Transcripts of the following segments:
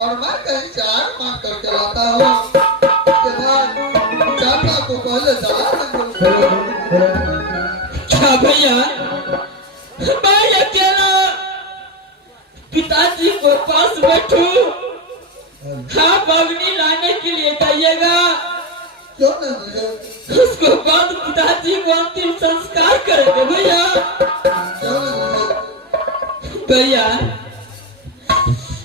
और मैं कहीं चार मांग कर चलाता हूँ। उसके बाद चाचा को पहले दवा क्या भैया, मैं अकेला पिताजी को पास बैठू, आप अग्नि लाने के लिए जाइएगा। क्यों नहीं? उसको बाद पिताजी को अंतिम संस्कार करेंगे भैया। क्यों नहीं? भैया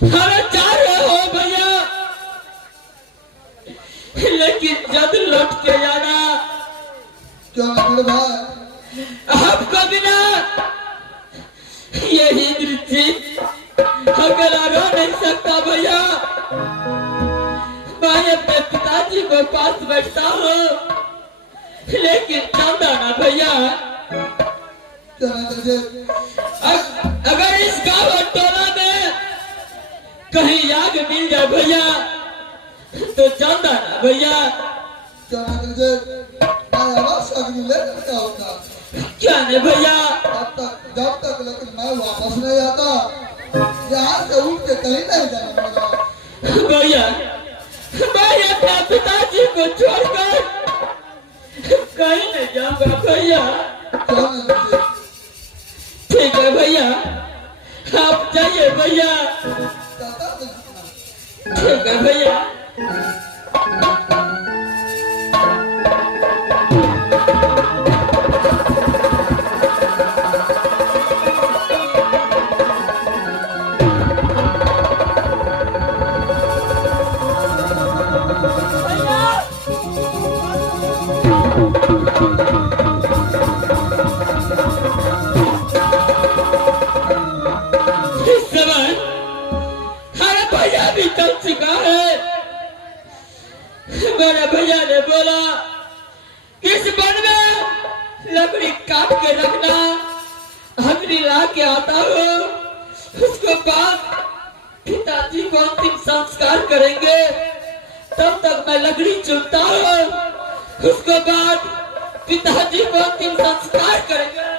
हमें जा रहे हो भैया, लेकिन जल्द लौट के जाना। क्यों नहीं भाई? आपको बिना ये इंद्रजीत अकेला रह नहीं सकता भैया। मैं अपने पिताजी को पास बैठता हूँ, लेकिन चलता ना भैया। अगर इस गांव और टोला में कहीं आग मिल जाए भैया तो चलता ना भैया। क्या नहीं भैया, जब तक लेकिन मैं वापस नहीं आता, यहाँ से उठ के कहीं नहीं जाऊंगा भैया। मैं अपने पिताजी को छोड़कर कहीं नहीं जाऊंगा भैया। ठीक है भैया, आप जाइए भैया। ठीक है भैया। चल चुका है। मेरे भैया ने बोला इस वन में लकड़ी काट के रखना, अग्नि ला के आता हूँ, उसके बाद पिताजी को अंतिम संस्कार करेंगे, तब तक मैं लकड़ी चुनता हूँ। उसके बाद पिताजी को अंतिम संस्कार करेंगे।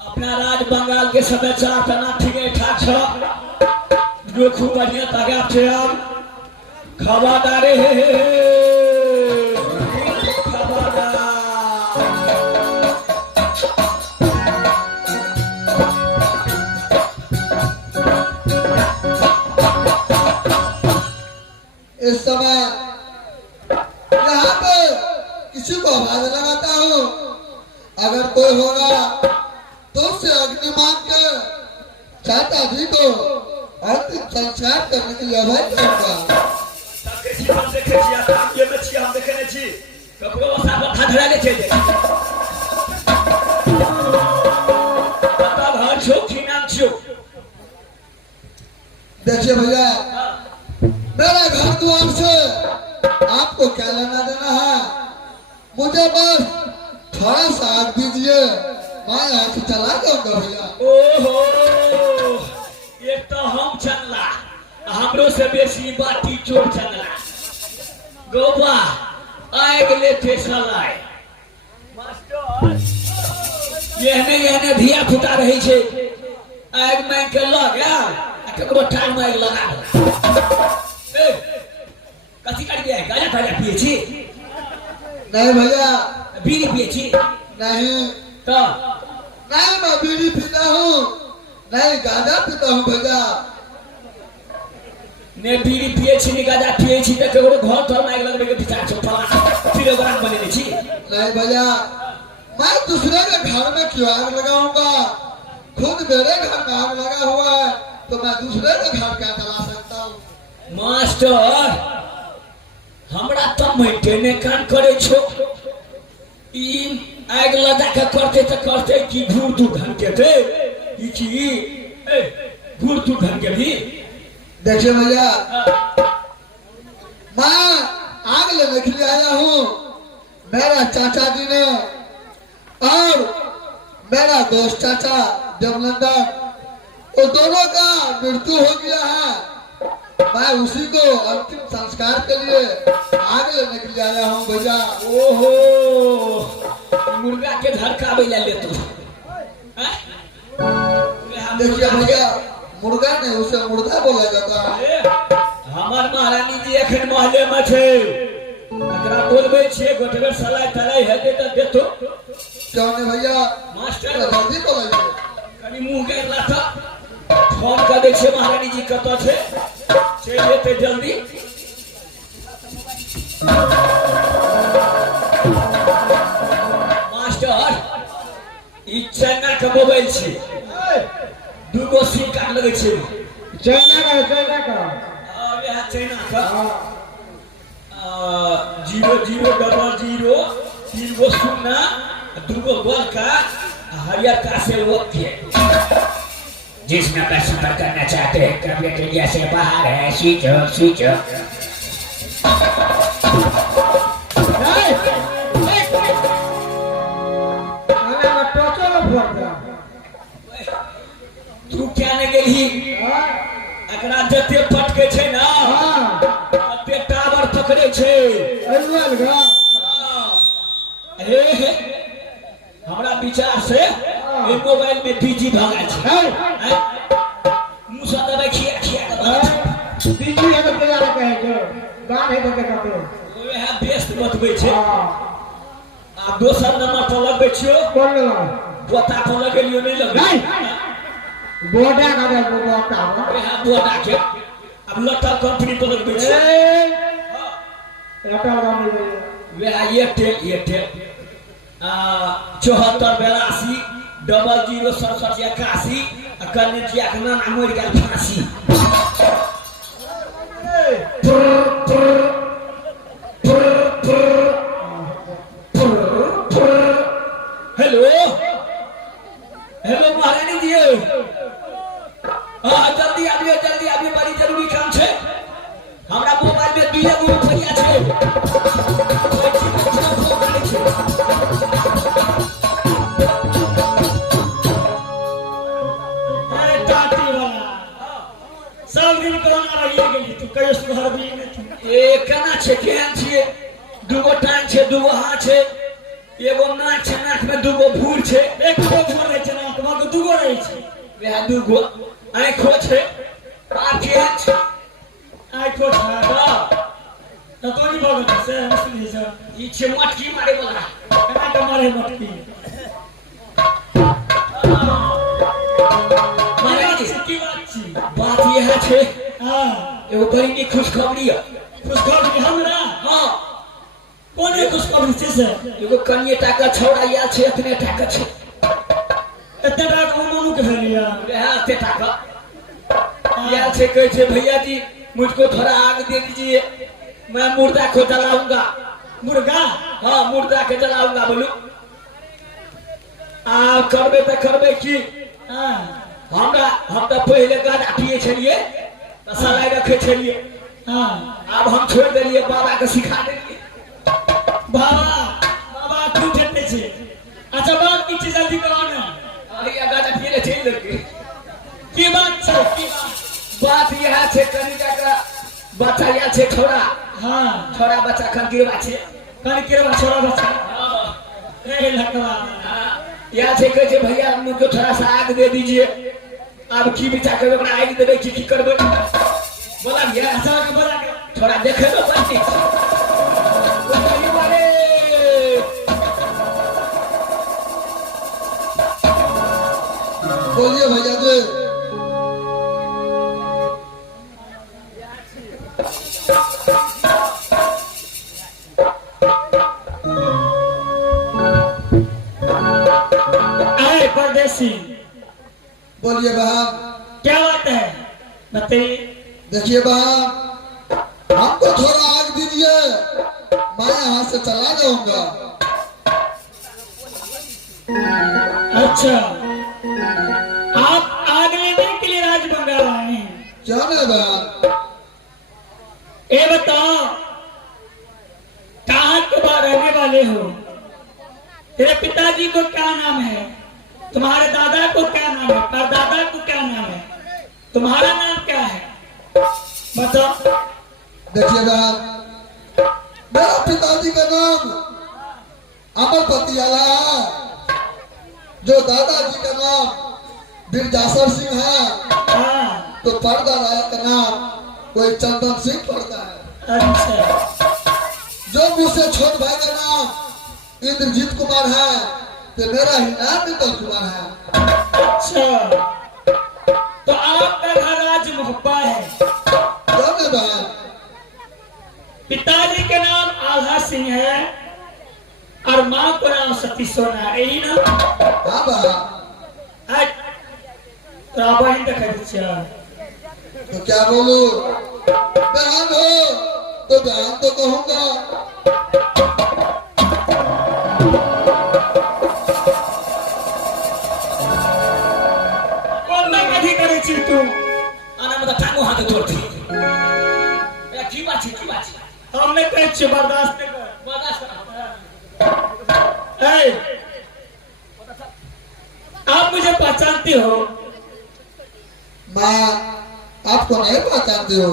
अपना राज बंगाल के समाचार तना ठीक ठाक छ, जो खूब बढ़िया तागा छे। अब खबरदारी इस समय यहाँ पे किसी को आवाज लगाता हूँ, अगर कोई होगा तो उससे अग्नि मांग के चाचा जी को अंतिम संस्कार करने के लिए अवैध करूंगा। कपड़ों देखिए भैया, मेरे घर द्वार से आपको क्या लेना देना है? मुझे बस थोड़ा सा आग दीजिए, मैं यहाँ से चला जाऊंगा भैया। ओहो, ये तो हम चलला, हमरो से बेसी बाटी चोर चलला। गोबा आग लेते सलाय मास्टर, ये धिया पुता रही छे, आग में के लग आ ककरो ठाड़ में आग लगा दे। ए कथी कर दिया? गाजा फाजा पिए छी? नहीं भैया, बीड़ी पिए छी? नहीं तो नहीं, मैं बीड़ी पीता हूँ, नहीं गांजा पीता हूँ भैया। ने बीड़ी पिए छी, ने गाजा पिए छी, त ककरो घर तर में आग लगबे के विचार छौ? फला फिर ओकरा बने छी? नहीं भैया, मैं दूसरे के घर में क्यों आग लगाऊंगा? खुद मेरे घर में आग लगा हुआ है, तो मैं दूसरे के घर क्या जला सकता हूँ? मास्टर, हमरा तो मैटे ने कान करे छो। ई आग लगा के करते तो करते कि घूर तू घंटे थे ई की घूर तू घंटे भी। देखिए भैया, मैं आग लेने के लिए आया हूँ। मेरा चाचा जी ने और मेरा दोस्त चाचा देवनंदन, वो दोनों का मृत्यु हो गया है। मैं उसी को अंतिम संस्कार के लिए आग लेने के लिए आया हूँ भैया। ओहो, मुर्गा के धड़का बेला ले तू। देखिए भैया, मुर्गा नहीं, उसे मुर्गा बोला जाता है। हमार महारानी जी एखन महले में छे, एकरा बोलबे छिए गोटगर सलाय तलाय हेते त देतो। क्यों नहीं भैया, मास्टर जल्दी बोला कनी मुंह के लाथा फोन कर दे छे, महारानी जी कत छे, चल जेते जल्दी। मास्टर ई चाइना के मोबाइल छे, दूगो सिम कार्ड लगे छे। चाइना का अब यह चाइना का 0000 तीन गो शून्य दूगो गोल का हरियर का से वक्त है। जिस नंबर संपर्क करना चाहते हैं कृपया इंडिया से बाहर है, स्विच ऑफ स्विच ऑफ। तू क्या ने गेली? एकरा जते पटके छे ना तते टावर पकड़े छे। हे हमरा विचार से ए मोबाइल में बिजी भगा छे। मुसा दबे खिया खिया के बिजली है तो क्या कहे जो गान है तो क्या कहते हो? ओए है व्यस्त बतबै छे। आ दोसर नंबर पर लगबै छियो। कौन लगा? बोता पर लगेलियो नहीं लगे। नहीं बोडा का दे बोडा ओए है बोता के अब लटा कंपनी पर लगबै छे। लटा राम दे वे ये टे 74 82 67 81 अकने जिया के नाम मोर गेल फांसी। हेलो हेलो महारानी जी, हाँ जल्दी आबियो, बड़ी जरूरी काम छे। हमरा मोबाइल में 2 रुपया छे। सब दिन कोरोना रहिए गेली तू कहियो सुधार भी नहीं। ए केना छे, केहन छिए? दूगो टांग छे, दूगो हाथ छे, एगो नाक छे, नाक में दूगो भूर छे। एक को भर रहे छे ना तुम्हारे को दूगो रहे छे। वे दूगो आंखो छे। आ केहन छे? आंखो छा तो नहीं भगत से असली से ई छे मटकी मारे वाला। केना के मारे मटकी? महाराज जी की बात छी? बात यह छे, हां एगो बड़ी नी खुशखबरी है। खुशखबरी हमरा? हां कोने खुशखबरी छे से? एगो कनिए टाका छौड़ा या छे, इतने टाका छे। इतना टाका मनु के भेलिया? वे इतने टाका या छे। कहे छे भैया जी मुझको थोड़ा आग दे दीजिए, मैं मुर्दा को जलाऊंगा। मुर्गा? हाँ मुर्दा के जलाऊंगा। बोलू आ करबे त करबे की? हां हम तो पहले गाजा पिए छलिए, साला रखे छलिए हाँ अब हम छोड़ दिलिए बाबा के सिखा देलिए बाबा क्यों ठेते छे अच्छा बात की जल्दी करो ना अरे गाजा फिर चल लगे की बात छे की बात यह छे कनिका का बच्चा या छे छोरा हाँ छोरा बच्चा खन गिरवा छे कल के छोरा बच्चा ए लकवा या छे कहे छे भैया मुझको थोड़ा सा आग दे दीजिए अब की विचार करबे अपना आग देबे की करबे बोला भैया अच्छा के बोला के थोड़ा देखे तो पड़ती बोलिए भैया जी आए परदेसी बोलिए बहन क्या बात है बताइए देखिए बहन हमको थोड़ा आग दीजिए मैं यहाँ से चला जाऊंगा अच्छा आप आग लेने के लिए राजबंगाल आए हैं क्या नहीं बहन ये बताओ कहाँ के बाहर रहने वाले हो तेरे पिताजी को क्या नाम है तुम्हारे दादा को क्या नाम है परदादा को क्या नाम है तुम्हारा नाम क्या है बताओ देखिए बहन मेरा पिताजी का नाम अमरपति आला है जो दादाजी का नाम बिरजासर सिंह है हाँ तो परदादा का नाम कोई चंदन सिंह पड़ता है अच्छा जो मुझसे छोट भाई का नाम इंद्रजीत कुमार है तो मेरा ही नाम मित्तल कुमार है अच्छा तो आपका घर राज मोहब्बा है क्यों नहीं बहन पिताजी के नाम आल्हा सिंह है और माँ को नाम सती सोना है यही ना हाँ बहन आज तो आप वहीं देखा दीजिए तो क्या बोलूं बहन हो तो बहन तो कहूंगा कौन ना कभी करे छी तू आना मत टांगो हाथ तोड़ती ए की बात छे हमने कहे छी बर्दाश्त नहीं कर बर्दाश्त ए, आप मुझे पहचानती हो मैं आपको नहीं पहचानती हो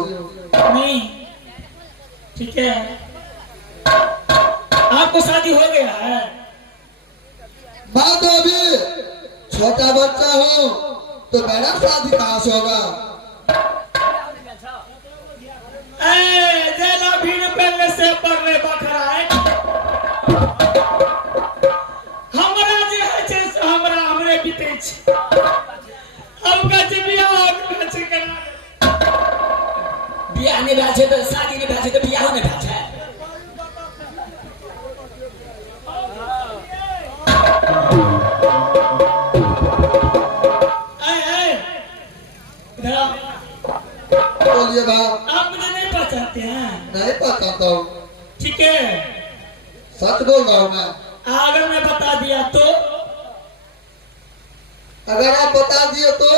नहीं ठीक है आपको शादी हो गया है मैं तो अभी छोटा बच्चा हूँ तो मेरा शादी कहाँ से होगा जेला भीड़ पहले से पड़ने बखरा है हमरा जे है छे से हमरा हमरे बीते छे हम का जे बियाह हम छे करा बियाह नहीं भेल छे तो शादी नहीं भेल छे तो बियाह नहीं भेल छे इधर आओ। बोलिए भाई आप मुझे नहीं पहचानते हैं नहीं पहचानता हूँ ठीक है सच बोल रहा हूँ मैं अगर मैं बता दिया तो अगर आप बता दिए तो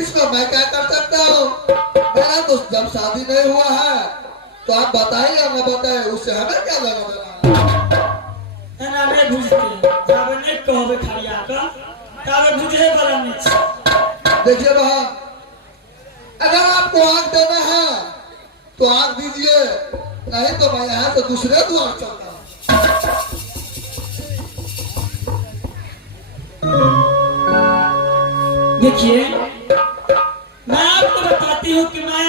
इसमें मैं क्या कर सकता हूँ मेरा तो जब शादी नहीं हुआ है तो आप बताइए या न बताए उससे हमें क्या लगा देना ना मैं बुझते जब नहीं कहबे खड़िया का तब बुझे वाला नहीं छे देखिए बहन अगर आपको आग देना है तो आग दीजिए नहीं तो मैं यहाँ से दूसरे द्वार चलता हूँ देखिए मैं आपको बताती हूँ कि मैं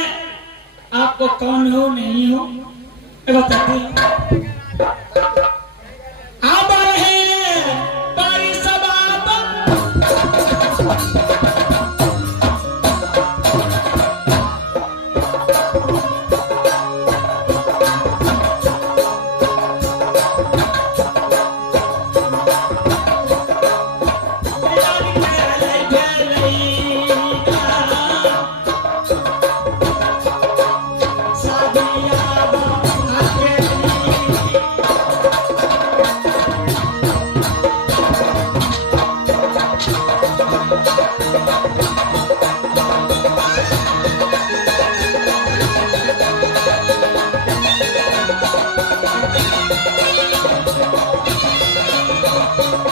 आपको कौन हूँ नहीं हूँ मैं बताती हूँ आप आ रहे हैं बारी सबाब पिंड